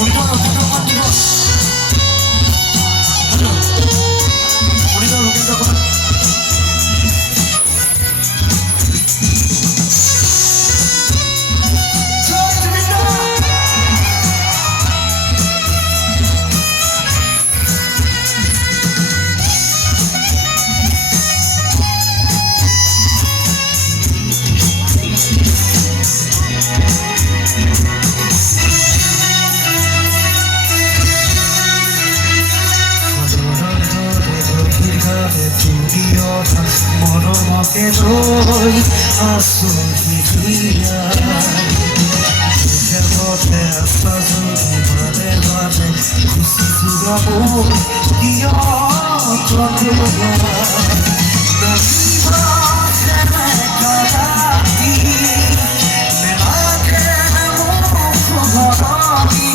우리도 로켓 뛰고 가자. 우리도 로켓 잡고 que doy a su vida que bote hasta su madre madre si tu amor y otro lugar la vida se me cae a ti me la quemo como a mí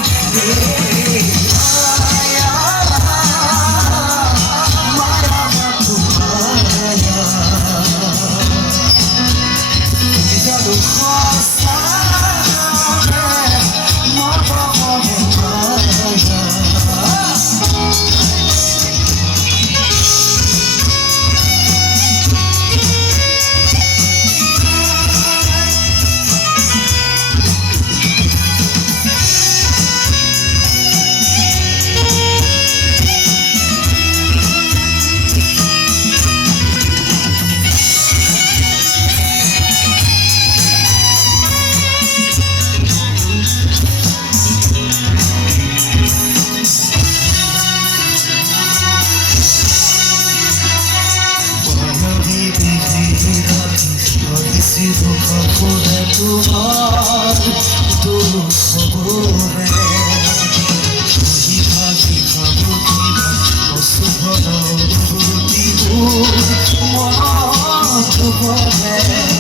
sido campo de tu mar, tus sabores. Hija, hija, motiva, o su valor, motivo, tu poder.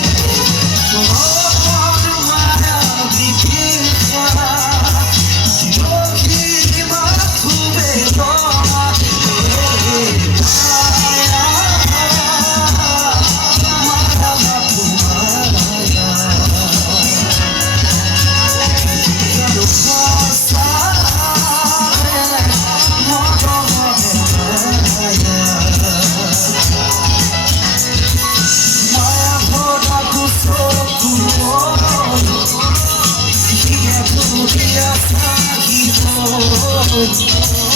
Oh,